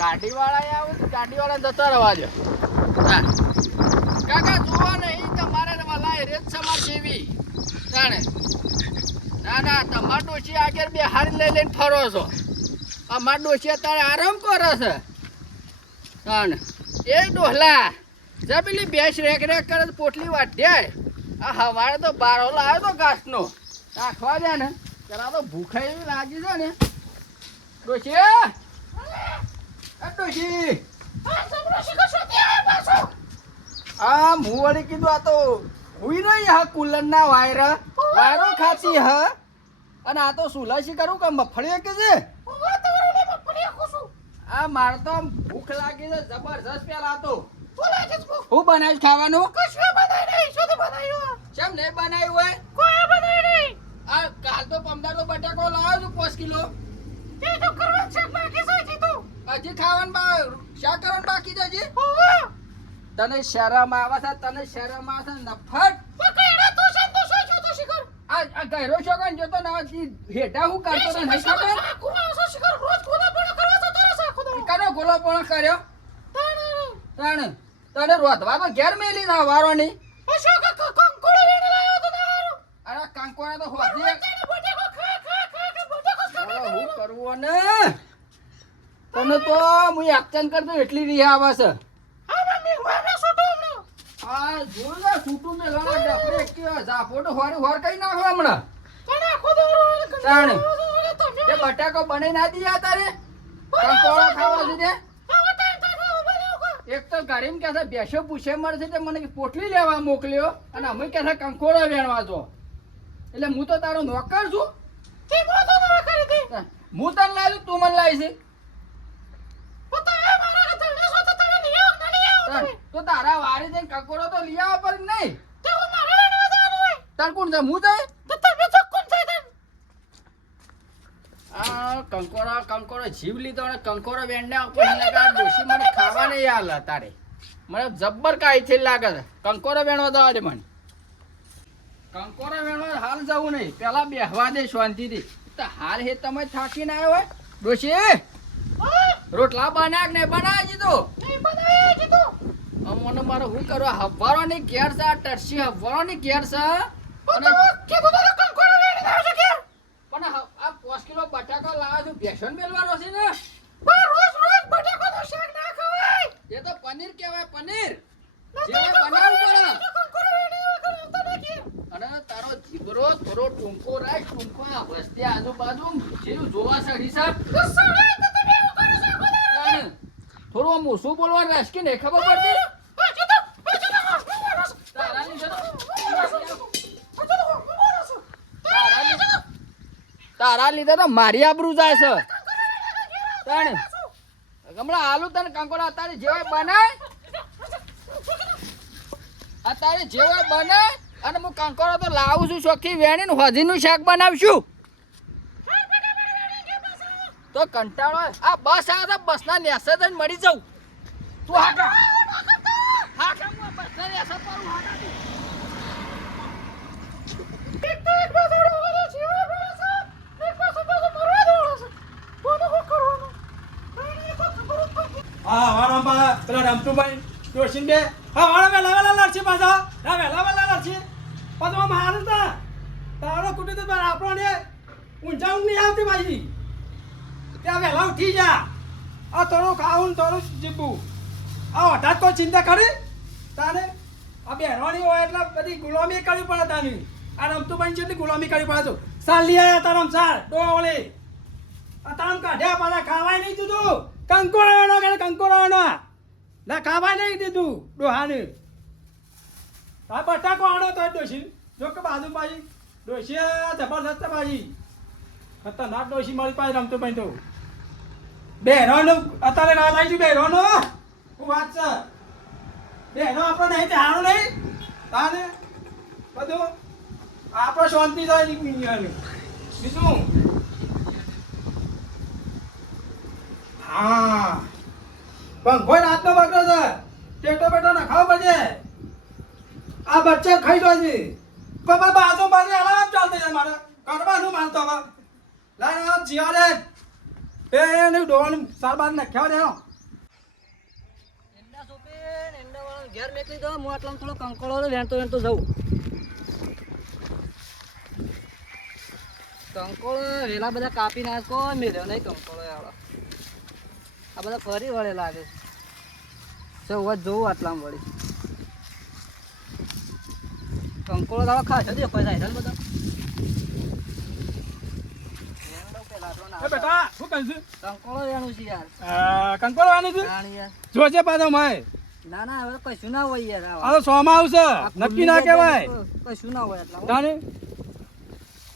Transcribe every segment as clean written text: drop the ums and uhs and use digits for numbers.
ગાડી વાળા આવું ગાડી વાળા જતા રહેવા દો. કાકા જોવા નહીં તમારે રેત સમાર જેવી જાણે. ના ના તમાર ડોશી આગળ બે હારી લઈને ફરો છો. અમાર ડોશી અત્યારે આરામ કરે છે. જાણે એ ડોહલા જબીલી બેસ રેક રેક કરે પોટલી વાઢ્યા. આ હવારે તો બારો લાવ્યો તો ઘાસનો રાખવા દે ને પેલા તો ભૂખા એવી લાગી છે ને. ડોશી હા હું વળી કીધું આ તો હુઈ નહીં હા કુલર ના વાયરો ખાતી હ અને આ તો સુલાસી કરું કે મફળી કે છે. આ મારે તો ભૂખ લાગી છે જબરજસ્ત. પેલા તો હું બનાવીશ ખાવાનું? કેમ નહીં બનાવ્યું હોય? આ કાલ તો પમદાર તો બટાકો લાવ્યો છું 5 કિલો. હજી ખાવાનું શાક કરવાનું બાકી છે હજી. તને શરમ આવે છે? તને શરમ આવે છે? નફટ આ ગયરો છોકરા જોતો ના હેઠા હું કરતો તો નહીં ખબર. કનો ગોલો પણ કર્યો તને રોધવા તો ઘેર મેલી ના વારો નહીં. અરે કંકોડા તો હોધી હું કરવું ને તને તો હું એક્શન કરતો એટલી રી આવે છે. આ જોર ને છૂટું ને લડા ડફરે કે ઝાફોટો હોર કઈ નાખો હમણાં. તાણે એ બટાકો બનાઈ ના દીયા તારે કંકોડો ખાવા દીધે. એક તો ગાડીમ કે છે બેસો પૂછે મળશે તે મને પોટલી લેવા મોકલ્યો અને અમે કે છે કંકોડો વેણવા જો. એટલે હું તો તારો નોકર છું. હું તને લાવ્યું તું મને લાવી છે. તો તારા વારે જઈને કંકોડો તો લઈ આવો પર નહીં. તાર કોણ છે? હું જાય આ કંકોડો જીવ લીધો અને કંકોડો વેણના ઉપર ડોશી મને ખાવા નહીં આલે. તારે મને જબ્બર કાઈ થઈ લાગે છે. કંકોડો વેણવા દવા દે મને. કંકોડો વેણવા હાલ જવું નહીં, પેલા બેહવા દે શાંતિથી. હાલ હે તમે થાકીને આવ્યો હોય ડોશી રોટલા બનાવ ને બનાવી દીધું. અમને મારો શું કરવા હવારો ની ઘેર છે ટરસી હવારો ની ઘેર છે. પણ આ 5 કિલો બટાકા લાવ્યો છું બેસન મેલવાનો છે ને. એ તો પનીર કહેવાય પનીર. અને તારો જીબરો થોડો ટૂંકો રાખ. ટૂંકો આ વસ્તી આજુબાજુ જેવું જોવા સડી છે. થોડું આમ ઓછું બોલવાનું રાખી ને ખબર પડતી. તારા લીધે તો મારી આબરૂ જાય છે. હમણાં આલુ તને કંકોડા અત્યારે જેવાય બનાય અને હું કંકોડો તો લાવું છું ચોખ્ખી વેણીને હોજીનું શાક બનાવશું. તો કંટાળો આ બસ આવે તો બસના નેસે જઈને મળી જાઉં. તું હા બસના નેસે પર પેલા રમતુભાઈ ડોશીન બે વાળા વેલા લડશે પાછા. વેલા લડશે પાછો મારે તારો કુટું તો આપણને ઊંઝા ઊંઘ નહીં આવતી પાછી. ત્યાં વહેલા ઉઠી જા. આ થોડું ખાવું થોડું જીવવું. આ હઠાત કોઈ ચિંતા કરી તારે આ બેરવાની હોય એટલે બધી ગુલામી કરવી પડે તાની. આ રમતુભાઈ છે એટલી ગુલામી કરવી પડે. તો સાલ લઈ આવ્યા તારમ સાર ડોવાળી આ તામ કાઢ્યા પાછા ખાવાય નહીં દીધું. કંકોડાનો કે કંકોડાનો ના ખાવાય નહીં દીધું ડોહાને. આ બટાકો આણો તો ડોશી જો કે બાજુ પાછી ડોશી જબરદસ્ત પાછી ખતરનાક ડોશી મારી પાસે રમતો પણ તો બેરોનો અત્યારે ના થાય છે બેરોનો હું વાત છે બેરો આપણો નહીં તે હારો નહીં તાને બધું આપણો શાંતિ થાય બીજું હા પંખો રાતનો બગડો છે ટેટો બેટો નખાવો પડશે આ બચ્ચા ખાઈ જાય છે પણ બાજુ બાજુ આરામ ચાલતી જાય મારે કરવાનું માનતો હવે લાય જીવાડે એ ને ડોવાનું સાર બાર નાખ્યા દે એંડા સોપે એંડા વાળો ઘેર મેકલી દો હું આટલામાં થોડો કંકોળો વેણતો વેણતો જઉં કંકોળો વેલા બધા કાપી નાખો મેળ્યો નહીં કંકોળો આવડો આ બધા ફરી વળે લાગે છે વાત જોવું આટલામાં વળી કંકોળો તારો ખાશો દેખો જાય છે બધા એ બેટા શું કહે છે કંકોળો વેણું છે યાર કંકોળો આનું છે જાણ યાર જોજે પાછો માય ના ના હવે કશું ના હોય યાર આ તો સોમાં આવશે નક્કી ના કહેવાય કશું ના હોય એટલા તાને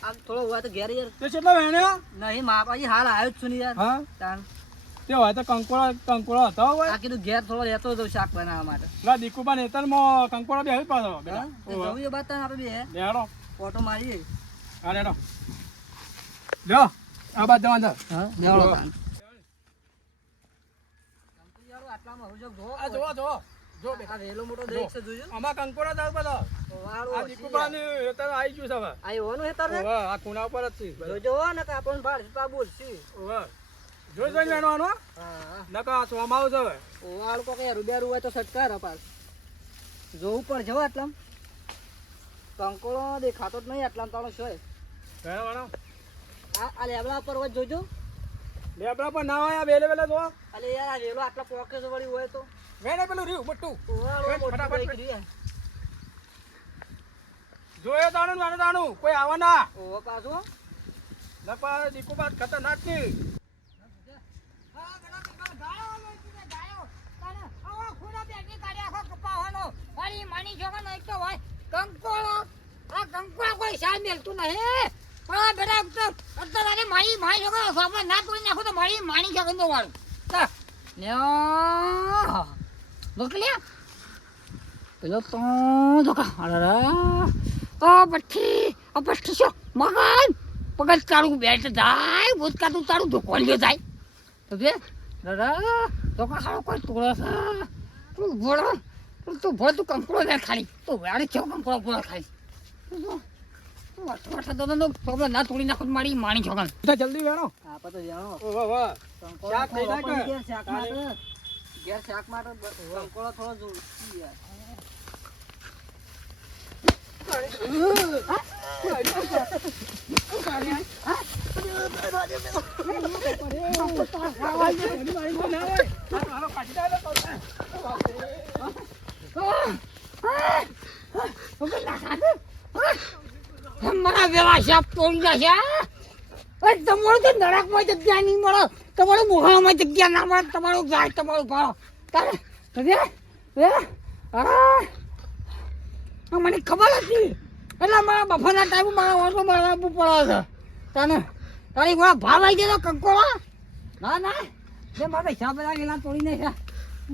આમ થોડો હોય તો ઘેર યાર તે કેટલો વેણ્યો નહીં માપાજી હાલ આવ્યો જ છું ને યાર હા તાણ તે હોય તો કંકોળો હતો હોય આ કીધું ઘેર થોડો રહેતો જઉં શાક બનાવવા માટે લા દીકુબા નેતરમાં કંકોળો બેહી પાછો હા? બેટા તો જવું છે બાદ તાણ આપણે બે બેહાડો ફોટો મારીએ હા રેડો લ્યો આ બાદ જવાનું છે હા લેવડો તાણ આટલામાં હું જો આ જોવો જોવો જો આ વેલો મોટો દેખ છે જોજો આમાં કંકોળો જ આવે બધો વાળો આ દીકુબાને હેતર આવી ગયું છે હવે આ એવાનું હેતર ને ઓવે આ ખૂણા ઉપર જ છે જોજો હો ને કે આપણને ભાડ પા બોલશી ઓવે જોઈ જોઈને વેણવાનો હા નકા આ સોમાં આવશે હવે વાળ કો કે રૂબેરું હોય તો સટકાર અપાસ જોવું પડશે હો આટલામ કંકોળો દેખાતો જ નહીં આટલામ તાળો છે વેણવાનો આ લેબડા પર હોય જોજો લેબડા પર ના હોય આ વેલે વેલે જો અલે યાર આ વેલો આટલા પોકે વળી હોય તો વેણે પેલું રહ્યું મોટું વાળો વેણ મોટું ફટાફટ દેખ રહ્યું જોયે તાણું નાનું તાણું કોઈ આવે ના ઓહો પાછું નપા દીકુબા ખતરનાક છે પેલો તો પછી મગન પગજ કાઢું બેઠ જાય ભૂત કાઢું તારું ધોકોલ્યો જાય તો બે દાદા ધોકા ખાડો કોઈ તોડો છે તું ભોળો તું ભોળ તું કંકડો લે ખાલી તું વેડે છો કંકડો ભોળ ખાલી ના તોડી નાખો મારી માણી છોકન જલ્દી વેણો હા પતો જાણો ઓવે વાહ શાક થઈ જાય કે? શાક માટે ઘેર શાક માટે કંકોળો થોડો જોઉં યાર મારા વેલા સાપ તોડી જશે તમારું તો નરકમાં જગ્યા નહીં મળે તમારું મોહામાં જગ્યા ના મળે તમારું જાય તમારું ભાડો તારે મને ખબર હતી એટલે મારા બફાના ટાઈમ મારા ઓટો મારા પડે છે તને તારી કોઈ ભાવ આવી ગયો કંકોળા ના ના જે મારે હિસાબ બધા ગયેલા તોડી નાખ્યા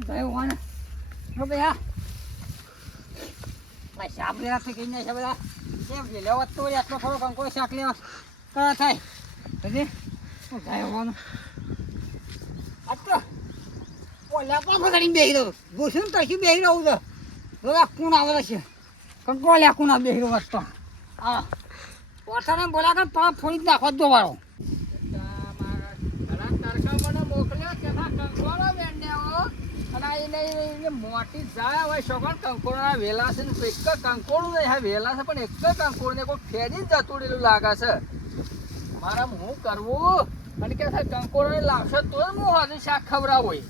ગયો કોને ભાઈ હા શાક લેવા કઈ નાખ્યા બધા કેમ લેવા તોડી આટલો થોડો કંકોળો શાક લેવા કયા થાય પછી ગયો કોને આટલો ઓલા પાછો કરીને બેસી દઉં ભૂસું તરસી બેસી રહું છું બધા કોણ આવે છે કંકોળ્યા કોના બેસી રહ્યો વસ્તો હા પોતાને બોલ્યા કે પાપ ફોડી જ નાખો દો વાળો મોટી જાય હવે છોકરા કંકોડા વેલા છે ને એક કંકોડું નહીં હા વેલા છે પણ એક કંકોડ ને કોઈ ફેરી જ જતું રહેલું લાગે છે મારા હું કરવું અને કે કંકોડો લાવશે તો જ હું હજુ શાક ખવડાવ હોય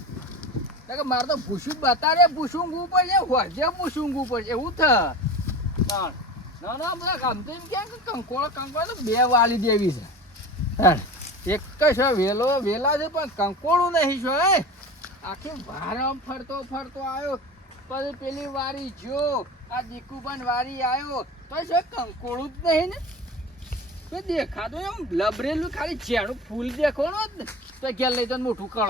કે મારે તો ભૂસું બતાડે ભૂસુંગું પડશે હોજે ભૂસુંગું પડશે એવું થાય ના ના બધા ગમતું એમ કે કંકોડો તો બે વાળી દેવી છે એક જ છે વેલા છે પણ કંકોડું નહીં છો એ આખી વારમ ફરતો આવ્યો પછી પેલી વારી જો આ દીકુબન વારી આવ્યો તો શું કંકોડું જ નહીં ને તો દેખાતું એમ લબરેલું ખાલી ઝેડું ફૂલ દેખવાનો જ ને તો ઘેર લઈ તો મોટું કરો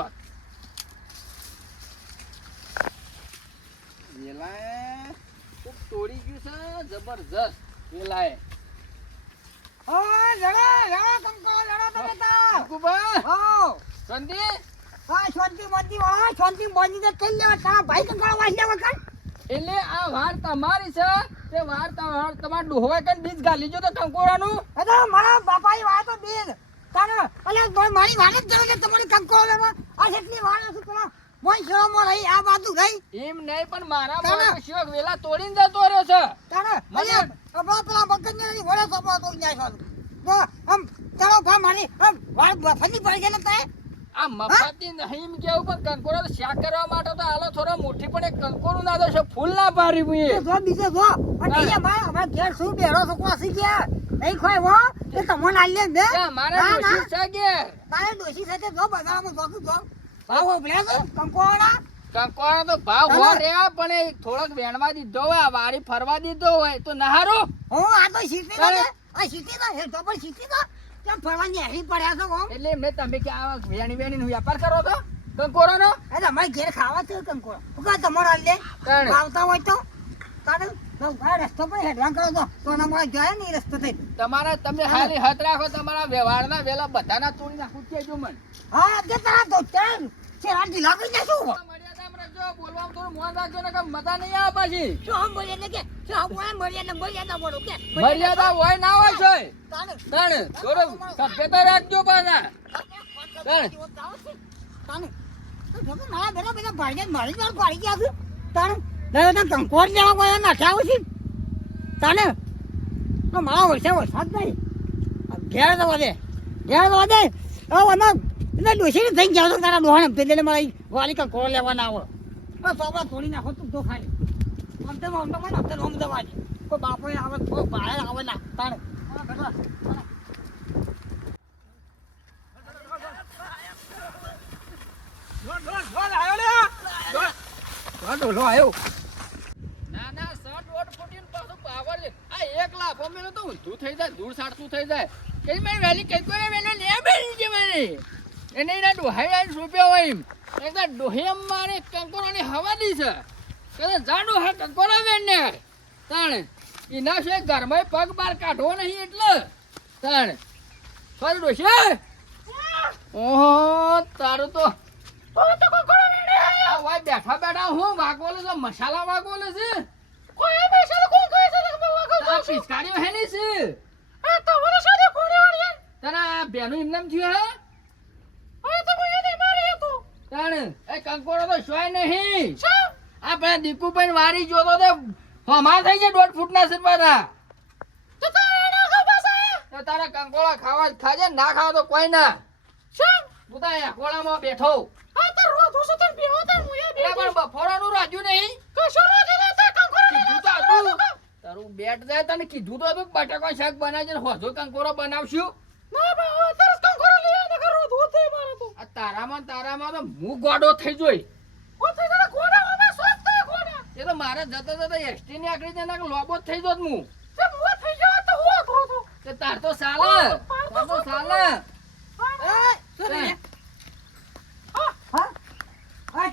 વેલાએ કોક તોડી ગયું છે જબરજસ્ત વેલાએ શાંતિ એટલે આ વાર તમારી છે તે વાર તમારે ડોહવાય કઈ બીજ ગાલી જો તો કંકોરાનું મારા બાપાની વાત તો બેન તારે અલે મારી વાત જ જોઈ લે તમારી કંકોળ લેવા આ જેટલી વાત છે પેલા મોય શોમાં રહી આ બાજુ રહી એમ નહીં પણ મારા મોય શોક વેલા તોડીને જતો રહ્યો છે તારે અલે અબા પેલા મગજને વડે સપા તો જાય છે તો આમ તારો ભા મારી આમ વાળ ફની પડી ગઈ ને તાય આ મફતી નહીં એમ કેવું પણ કંકોરો શાક કરવા માટે તો આલો થોડો મોટી પણ એક કંકોરું ના દો ફૂલ ના પારી મુએ જો બીજો જો અને અહીંયા ભાઈ અમાર ઘેર શું બેરો છોકરો સી ગયા નહીં ખોય હો એ તમને આલે દે મારા ડોશી છે કે તારે ડોશી સાથે જો બજારમાં જોતું જો ભાવ ઓબળ્યા છે કંકોરા કંકોરો તો ભાવ હો રહ્યા પણ એ થોડોક વેણવા દીધો હોય વારી ફરવા દીધો હોય તો નહારો હું આ તો સીટી ના આ સીટી ના હે તો પણ સીટી ના કેમ ફરવાની હરી પડ્યા છો હો એટલે એમને તમે કે આ વેણી નું વ્યાપાર કરો તો કંકોરો નો અરે અમારે ઘેર ખાવા છે કંકોરા ઉકા તમારા લે આવતા હોય તો તારે રસ્તો પર હેડવાન કરો તો ના મળે જાય ને રસ્તો થઈ તમારા તમે હાલી હત રાખો તમારા વ્યવહારના વેલા બધાના તોડી નાખું કેજો મન હા તે તારા તો ચાલ શેરા ઢીલા કરી નાખું મર્યાદામાં રહેજો બોલવામાં થોડું મોન રાખજો ને કે મજા નહીં આવે પાછી શું હમ બોલે ને કે શું હમ બોલે મર્યાદા બોલો કે મર્યાદા હોય ના હોય છે તારે તાણે થોડો સભ્યતા રાખજો પાછા તાણે મારા બેટા બધા ભાઈ મારી વાર પાડી ગયા છે તારે દાદા કંકોર લેવા કોઈ નાખ્યા આવું છે તાને તો મારા વરસાદ નહીં ઘેર તો વધે હવે એમાં એટલે ડોસી થઈ ગયા તો તારા ડોહાને પેલે મારી વાલી કંકોર લેવા ના આવે બસ બાપડા તોડી નાખો તું તો ખાલી આમ તો અમદાવાદ કોઈ બાપો આવે કોઈ બહાર આવે ના તારે ડોલો આવ્યો ના ના શર્ટ વોટ ફૂટીને પાછું પાવર છે આ એક લાફો મેલો તો ઊંધું થઈ જાય ધૂળ સાડતું થઈ જાય કઈ મારી વેલી કઈ કોઈ વેલો લે બેસી છે મારી એને એના ડોહાઈ આવીને રૂપિયા હોય એમ એકદા ડોહી મારે કંકોરાની હવા દી છે કદાચ જાડો હા કંકોરા વેને તાણે એના છે ઘરમાં પગ બાર કાઢવો નહીં એટલે તાણે ફરી ડોશી ઓહો તારું તો બેઠા બેઠા હું વાગોલે છે મસાલા વાગોલે છે કોઈ મસાલો કોણ કહે છે આ પિચકારીઓ હે ની છે આ તો મને સાદે કોણે વાળી તારા બેનું એમ નામ થયું હે આ તો મને દે મારી હતો તાણ એ કંકોરો તો સોય નહીં આપણે દીકુભાઈ વારી જોતો તે હમા થઈ જાય 1.5 ફૂટ ના સિરવાના તો તારા ખા પાસા તો તારા કંકોરા ખાવા ખાજે ના ખાવા તો કોઈ ના શું બુતા કોળામાં બેઠો આ તો રોધું છે તર બેહો તર મુએ બે પણ બફોરાનું રાજ્યું નહીં કશો રોજે ને તે કંકોરો તારું બેટ જાય તને કીધું તો હતું બટાકા શાક બનાવજે ને હોજો કંકોરો બનાવશું ના બા તરસ કંકોરો લઈ આને કે રોધું થઈ મારે તો આ તારામાં તો હું ગોડો થઈ જોઈ ઓ થઈ જરા ગોડામાં સ્વસ્થ થાય ગોડા એ તો મારે જતો એસટી ની આકડી જના લોબો થઈ જોત હું તે હું થઈ જાવ તો હું ધોતો તે તાર તો સાલે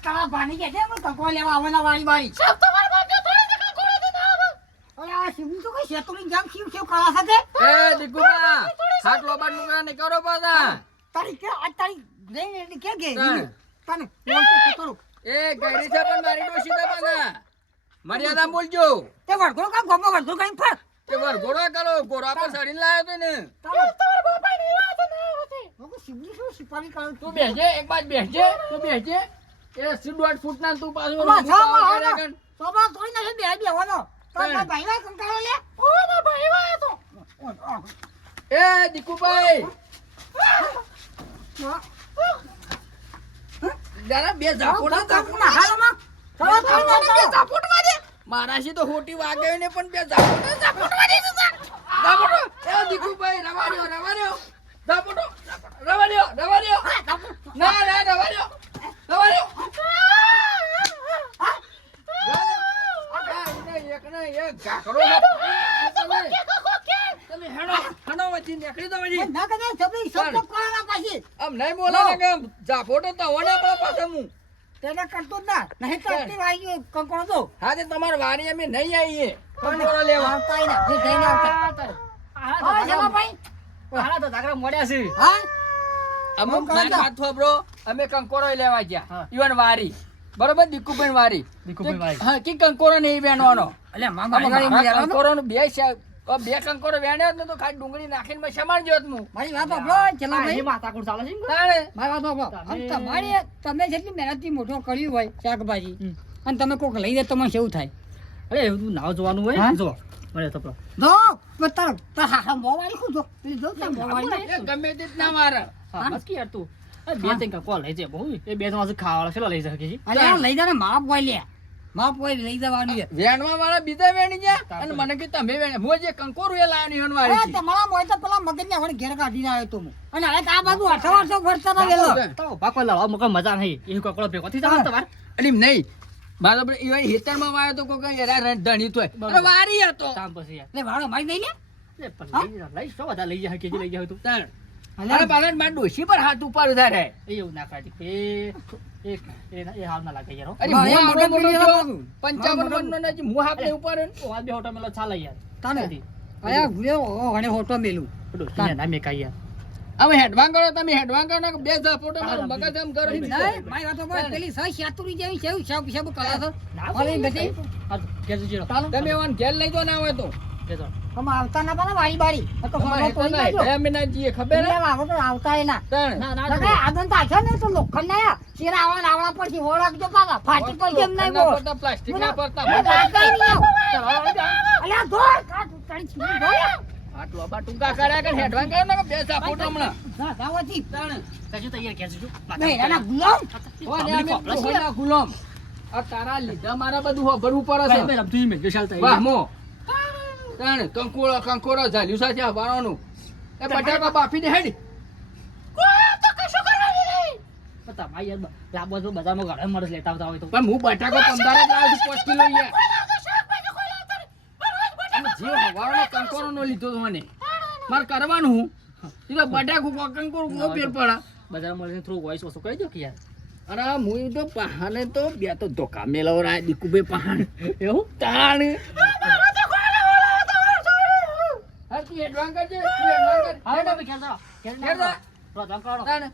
તારા ભાની કે છે મને કંકોર લેવા આવવાના વાળી સબ તમાર બાપ થોડી ને કંકોર દે ના આવે ઓય આ શિવની તો કઈ શેતુની જામ શિવ કરા સાથે એ દીકુબા હાથ લોબાડ નુકરા ને કરો પાછા તારી કે આ તારી લઈને કે ગે તને બોલતો કતરો એ ગઈરી છે પણ મારી ડોશી દે બના મર્યાદા બોલજો તે વરગો કામ ગમો વરગો કામ ફર તે વરઘોડો કરો ગોરા પર સડીને લાયો તો ને તમાર બાપા ની વાત ના હોતી હું શિવની શું સિપારી કરું તું બેસજે એક બાદ બેસજે એ 1.5 ફૂટ ના તું પાછો સોબા તોડી નાખે બે હોનો તારા ભાઈવા કંકારો લે ઓ ના ભાઈવા તો એ દીકુભાઈ જરા બે જાપોડા હાલમાં ચલો તો બે જાપોડ મારે મારા સી તો હોટી વાગે ને પણ બે જાપોડ મારી જાપોડ એ દીકુભાઈ રવાડ્યો જાપોડ રવાડ્યો ના રવાડ્યો તમે હેડો વચ્ચે નીકળી તો વળી. ના કદાચ સબરી સબ કરો ના પાછી આમ નહીં બોલાવે કે આમ જાફોટો તો હોને આપણા પાસે હું. તેને કરતો જ ના નહીં તો active આવી ગયો કંકોડો તો હા તે તમારી વારી અમે નહીં આવીએ કંકોડો લેવા. આવતા ય ના જે જઈને આવતા હા જમાભાઈ હાલા તો ધાકરા મોડ્યા છે હા અમુક કંકોડો નાની વાત થોભરો, અમે કંકોડો લેવા ગયા ઈવન વારી બરોબર દીકુભાઈ વારી દીકુભાઈ વારી. હા કી કંકોડો નહીં વેણવાનો એટલે મારી કંકોડો નું બે કંકોડો વેણ્યો જ નતો ખાલી ડુંગળી નાખીને મેં સમાન જોત હું વાત સાંભળો ચલાભાઈ માથાકૂટ ચાલે છે તાણે મારી વાત સાંભળો અને તમારી તમે જેટલી મહેનતથી મોટો કર્યું હોય શાકભાજી અને તમે કોક લઈ દે તો મને કેવું થાય અરે એવું નાવ જોવાનું હા? હોય જો મને તો જો તાર તાર હા મોવાળી શું જો પેલી જો તાર મોવાળી એ ગમે તે જ ના મારે હા બસ કે યાર તું બે ત્રણ કંકોડો લઈ જાય બહુ એ બે ત્રણ ખાવાવાળા છે લઈ શકે છે અરે આ લઈ જા ને માપ હોય લે માપ હોય લઈ જવાનું છે વેણવા વાળા બીજા વેણી ગયા અને મને કે તમે વેણે હું જે કંકોરું એ લાવવાની ઈવન વારી અરે છે. તમારા મોય તો પેલા મગજને હવે ઘેર કાઢીને આવ્યો તો હું અને હવે તો આ બાજુ અઠવાસો ફરતા હતા વેલો તો પાકો લાવવા મુકા મજા નહીં એ કંકોડો ભેગો થઈ જવાનો તમારે એટલે એમ નહીં મારો આપણે ઈવન હેતરમાં વાયો તો કોઈ યાર ધણી તોય અરે વારી હતો કામ પછી યાર એટલે વાળો મારી દઈ લે લે પણ લઈ શું બધા લઈ જાય કે લઈ જાય તું તાણ અરે બાલન માં ડોશી પર હાથ ઉપર ઉધારે એ એવું ના કાઢી એ હાવ ના લાગે યાર અરે મારે હું મોટો આપણો મોટો પીડી જો બાબુ. 55 મનનો નથી હું હાથ ને ઉપર ઓ આ બે હોટલ મેલો ચાલે યાર તાને અરે ગુયો ઘણે હોટો મેલું ડોસી ના મે કાઈ યાર હવે હેડવાન કરો તમે હેડવાન કરો ને બે ફોટો મારો મગજ આમ કરો નહીં મારી વાત સાંભળો પેલી સહી શાતુરી જેવી છે શબ શબ કલા છો મારી બેટી હા કેજો જીરો તમે એવાન ઘેર લઈ જો ના હોય તો કેજો તમે આવતા ના પાના વાળી બારી આ તો અમારે ફોટો તોડી નાખજો અમે ના જીએ ખબર હે? આવો તો આવતા એ ના તાણ ના ના લગાય આદન તો આછો ને તો લોખંડ ના શેરા આવવા આવવા પછી ઓળખજો પાછા ફાટી પર કેમ નહીં ના બોલ પડતા પ્લાસ્ટિક ના પડતા લાગાય નહીં આવ અલ્યા દોર કાટ તારી છીની દોર આટલો બા ટૂંકા કર્યા કે હેડવાન કરો ને બે ફોટો હમણાં ના જાવતી તાણ કેજો તૈયાર કેજો નહીં આના ગુલામ ઓ ને અમે કોઈના ગુલામ આ તારા લીધા મારા બધું હોભરવું પડે છે તું મે જો ચાલતા વાહ મો તાણ કંકોડો ઝાલ્યું સાથે આવવાનું એ બટાકા બાફી દે હેડ પતા ભાઈ યાર લાબો જો બજારમાં ઘરે મળે લેતા આવતા હોય તો પણ હું બટાકો 15 જ લાવ્યો છું 5 કિલો યાર અને જીવ હવારનો કંકોરો નો લીધો તો મને માર કરવાનું હું એ તો બટાકો કંકોરો નો ફેર પડા બજારમાં મળે થોડું વોઇસ ઓછું કહી દો કે યાર અરે હું તો પહાને તો બે તો ધોકા મેલવરા દીકુભાઈ પહાણ એવું તાણ હરતી હેડવાન કરજે તું હેડવાન કર હા ના કેજો કેજો તો જંકાળો તાણ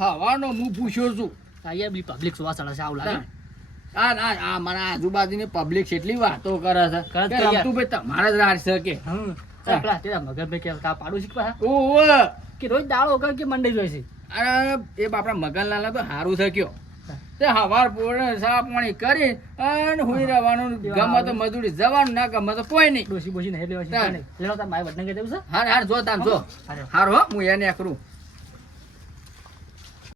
હવાનો હું પૂછ્યો છું યાર બી પબ્લિક સુવા ચડે છે આવું લાગે આ ના આ મારા આજુબાજુની પબ્લિક એટલી વાતો કરે છે કરે જ કે યાર. રમતુભાઈ તમારે જ રાડ છે કે હમ પેલા તેરા મગર બે કે કા પાડું શીખ પાછા ઓવે કે રોજ દાળો કે મંડી જોઈ છે અરે એ બાપડા મગનલાલ તો હારું થયો તે હવાર પોળે સા પાણી કરી અને હુઈ રહેવાનું ગમે તો મજૂરી જવાનું ના ગમે તો કોઈ નહીં ડોસી બોસી ને લેવા છે તાને. લેવા તા માય વડને કે દેવું છે હાર હાર જો તાન જો હાર હો હું એને કરું